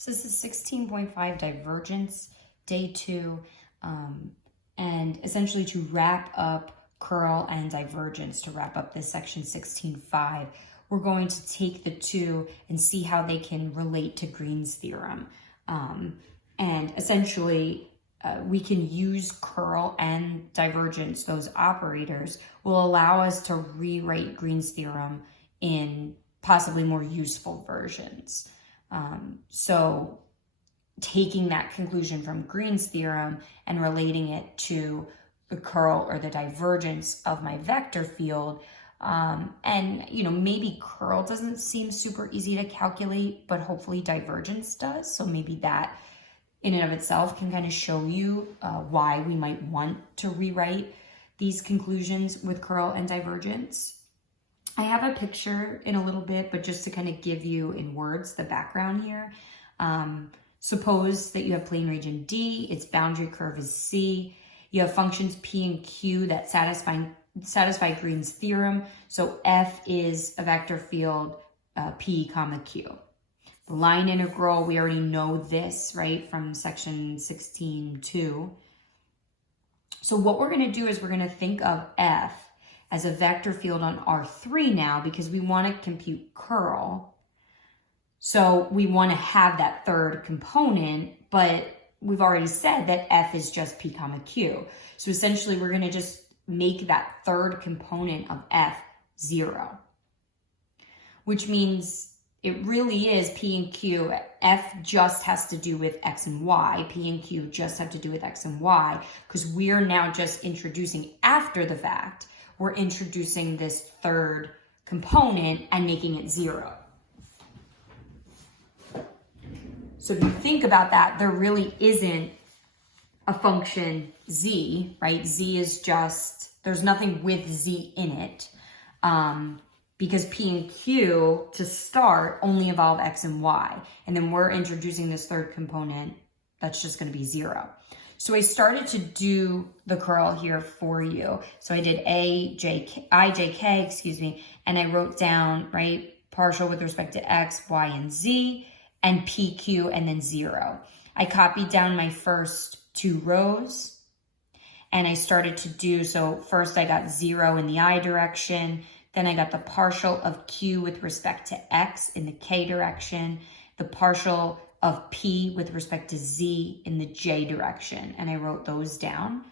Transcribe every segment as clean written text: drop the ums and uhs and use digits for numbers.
So this is 16.5 Divergence, day 2, and essentially to wrap up curl and divergence, to wrap up this section 16.5, we're going to take the two and see how they can relate to Green's theorem. And essentially, we can use curl and divergence, those operators will allow us to rewrite Green's theorem in possibly more useful versions. So taking that conclusion from Green's theorem and relating it to the curl or the divergence of my vector field. And, maybe curl doesn't seem super easy to calculate, but hopefully divergence does. So maybe that in and of itself can kind of show you why we might want to rewrite these conclusions with curl and divergence. I have a picture in a little bit, but just to kind of give you in words the background here. Suppose that you have plane region D, its boundary curve is C. You have functions P and Q that satisfy Green's theorem. So F is a vector field P comma Q. The line integral, we already know this, right, from section 16.2. So what we're going to do is we're going to think of F as a vector field on R3 now, because we want to compute curl. So we want to have that third component, but we've already said that F is just P comma Q. So essentially we're going to just make that third component of F 0, which means it really is P and Q. F just has to do with X and Y. P and Q just have to do with X and Y, because we're now just introducing after the fact. We're introducing this third component and making it 0. So if you think about that, there really isn't a function Z, right? Z is just, there's nothing with Z in it, because P and Q to start only involve X and Y. And then we're introducing this third component that's just going to be 0. So I started to do the curl here for you. So I did I, J, K, and I wrote down, right, partial with respect to X, Y, and Z, and P, Q, and then 0. I copied down my first 2 rows, and I started to do, so first I got 0 in the I direction, then I got the partial of Q with respect to X in the K direction, the partial of P with respect to Z in the J direction, and I wrote those down.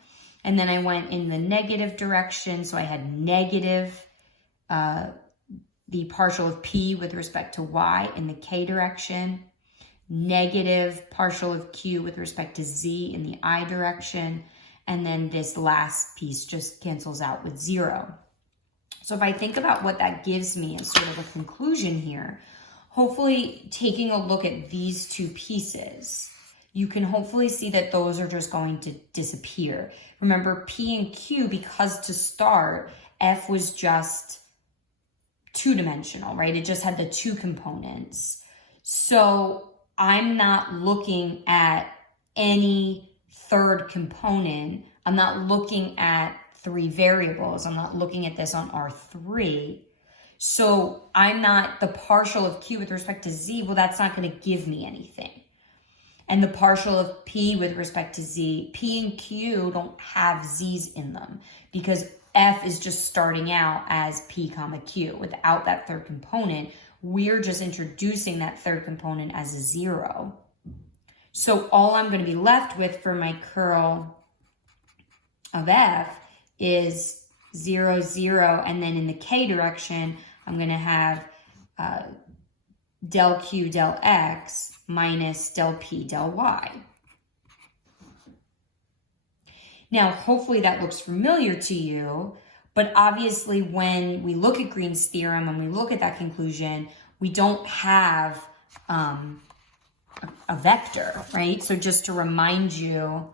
And then I went in the negative direction, so I had negative the partial of P with respect to Y in the K direction, negative partial of Q with respect to Z in the I direction, and then this last piece just cancels out with 0. So if I think about what that gives me as sort of a conclusion here, hopefully taking a look at these two pieces, you can hopefully see that those are just going to disappear. Remember, P and Q, because to start, F was just 2-dimensional, right? It just had the 2 components. So I'm not looking at any third component. I'm not looking at 3 variables. I'm not looking at this on R3. So I'm not, the partial of Q with respect to Z, well, that's not going to give me anything. And the partial of P with respect to Z, P and Q don't have Z's in them, because F is just starting out as P comma Q. Without that third component, we're just introducing that third component as a 0. So all I'm going to be left with for my curl of F is 0, 0, and then in the K direction, I'm going to have del Q del X minus del P del Y. Now, hopefully that looks familiar to you, but obviously when we look at Green's theorem and we look at that conclusion, we don't have a vector, right? So just to remind you,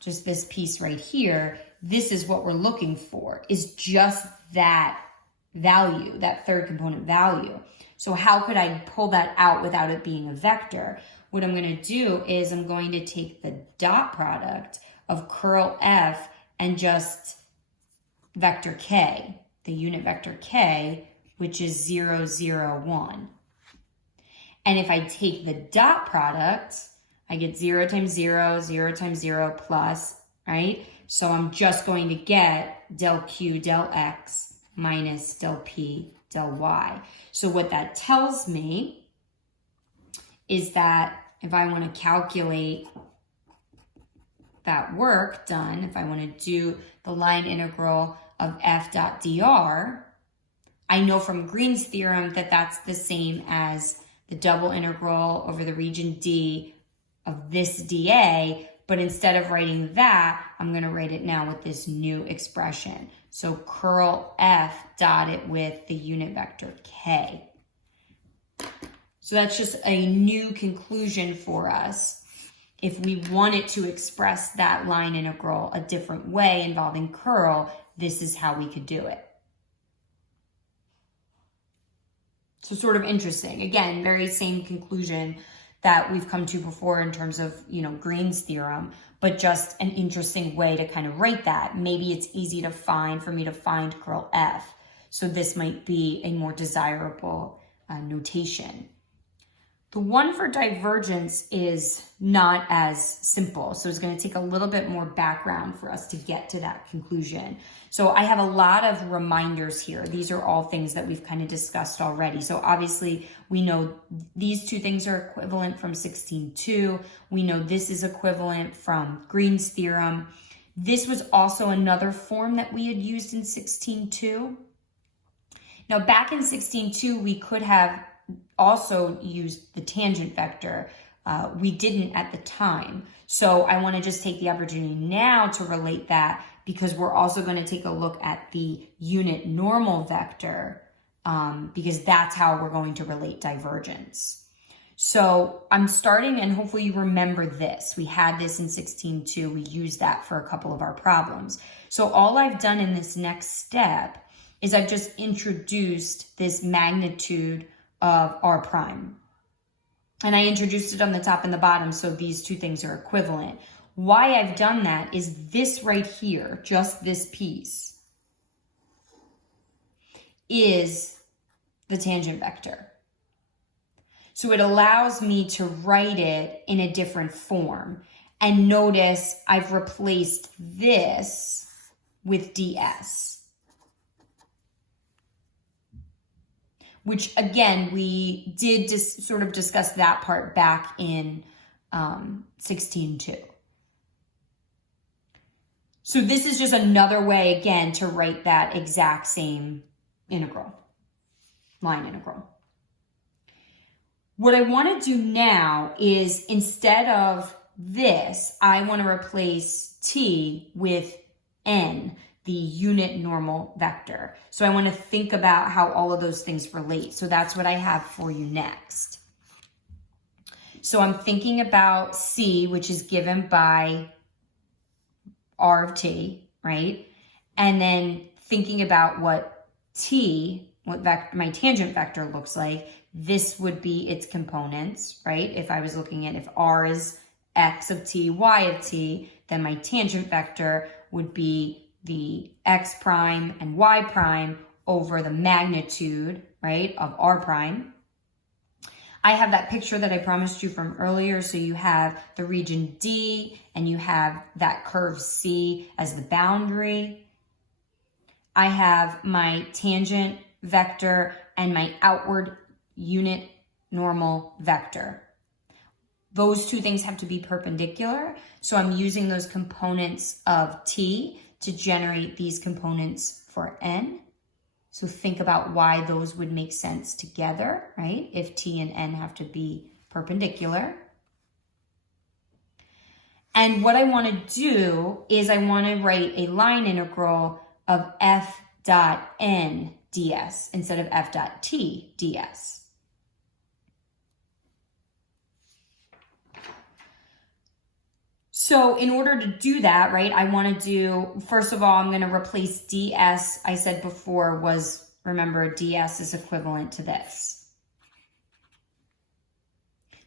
just this piece right here, this is what we're looking for, is just that value, that third component value. So how could I pull that out without it being a vector? What I'm going to do is I'm going to take the dot product of curl F and just vector K, the unit vector K, which is 0, 0, 1. And if I take the dot product, I get 0 times 0, 0 times 0 plus, right? So I'm just going to get del Q del X minus del P del Y. So what that tells me is that if I want to calculate that work done, if I want to do the line integral of f dot dr, I know from Green's theorem that that's the same as the double integral over the region D of this dA, but instead of writing that, I'm going to write it now with this new expression. So curl f dotted with the unit vector k. So that's just a new conclusion for us. If we wanted to express that line integral a different way involving curl, this is how we could do it. So sort of interesting. Again, very same conclusion that we've come to before in terms of, Green's theorem, but just an interesting way to kind of write that. Maybe it's easy to find, for me to find curl f. So this might be a more desirable notation. The one for divergence is not as simple. So it's going to take a little bit more background for us to get to that conclusion. So I have a lot of reminders here. These are all things that we've kind of discussed already. So obviously we know these two things are equivalent from 16.2. We know this is equivalent from Green's theorem. This was also another form that we had used in 16.2. Now back in 16.2, we could have also used the tangent vector. We didn't at the time. So I want to just take the opportunity now to relate that, because we're also going to take a look at the unit normal vector, because that's how we're going to relate divergence. So I'm starting, and hopefully you remember this. We had this in 16.2. We used that for a couple of our problems. So all I've done in this next step is I've just introduced this magnitude of r prime. And I introduced it on the top and the bottom, so these two things are equivalent. Why I've done that is this right here, just this piece, is the tangent vector. So it allows me to write it in a different form. And notice I've replaced this with ds. Which again, we did just sort of discuss that part back in 16.2. So this is just another way, again, to write that exact same integral, line integral. What I want to do now is, instead of this, I want to replace t with n, the unit normal vector. So I want to think about how all of those things relate. So that's what I have for you next. So I'm thinking about c, which is given by r of t, right? And then thinking about what my tangent vector looks like. This would be its components, right? If I was looking at, if r is x of t, y of t, then my tangent vector would be the x prime and y prime over the magnitude, right, of r prime. I have that picture that I promised you from earlier. So you have the region D and you have that curve C as the boundary. I have my tangent vector and my outward unit normal vector. Those two things have to be perpendicular. So I'm using those components of t to generate these components for n. So think about why those would make sense together, right? If t and n have to be perpendicular. And what I want to do is I want to write a line integral of f dot n ds instead of f dot t ds. So in order to do that, right, I want to do, first of all, I'm going to replace ds. I said before was, remember, ds is equivalent to this.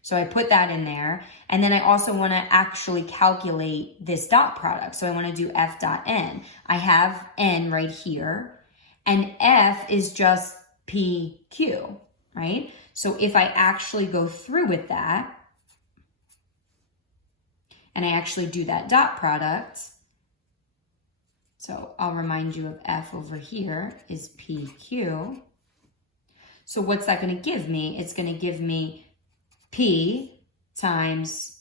So I put that in there. And then I also want to actually calculate this dot product. So I want to do f dot n. I have n right here. And f is just pq, right? So if I actually go through with that, and I actually do that dot product, so I'll remind you of F over here is PQ. So what's that going to give me? It's going to give me P times,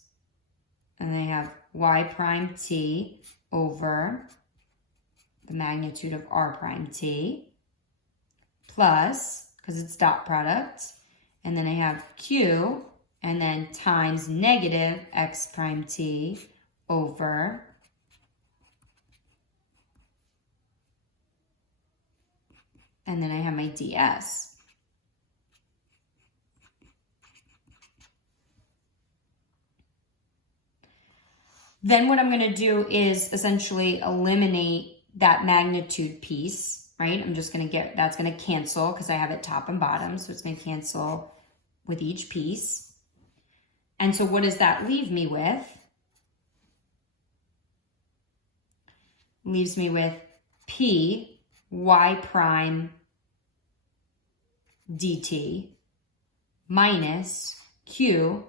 and I have Y prime T over the magnitude of R prime T plus, because it's dot product, and then I have Q, and then times negative X prime T over and then I have my ds. Then what I'm going to do is essentially eliminate that magnitude piece, right? I'm just going to get, that's going to cancel because I have it top and bottom. So it's going to cancel with each piece. And so what does that leave me with? Leaves me with P y prime dt minus q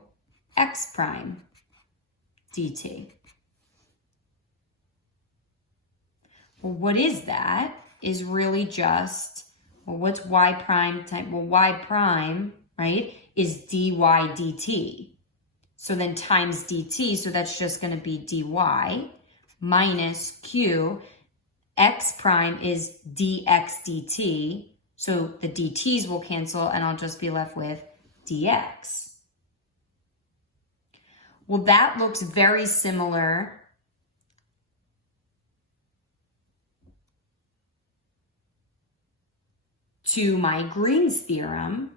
x prime dt. Well, what is that? Is really just, well, what's y prime times, well, y prime, right, is dy dt. So then times dt, so that's just going to be dy minus q. X prime is dx dt. So the dt's will cancel and I'll just be left with dx. Well, that looks very similar to my Green's theorem.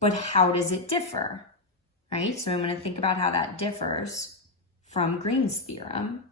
But how does it differ, right? So I'm going to think about how that differs from Green's theorem.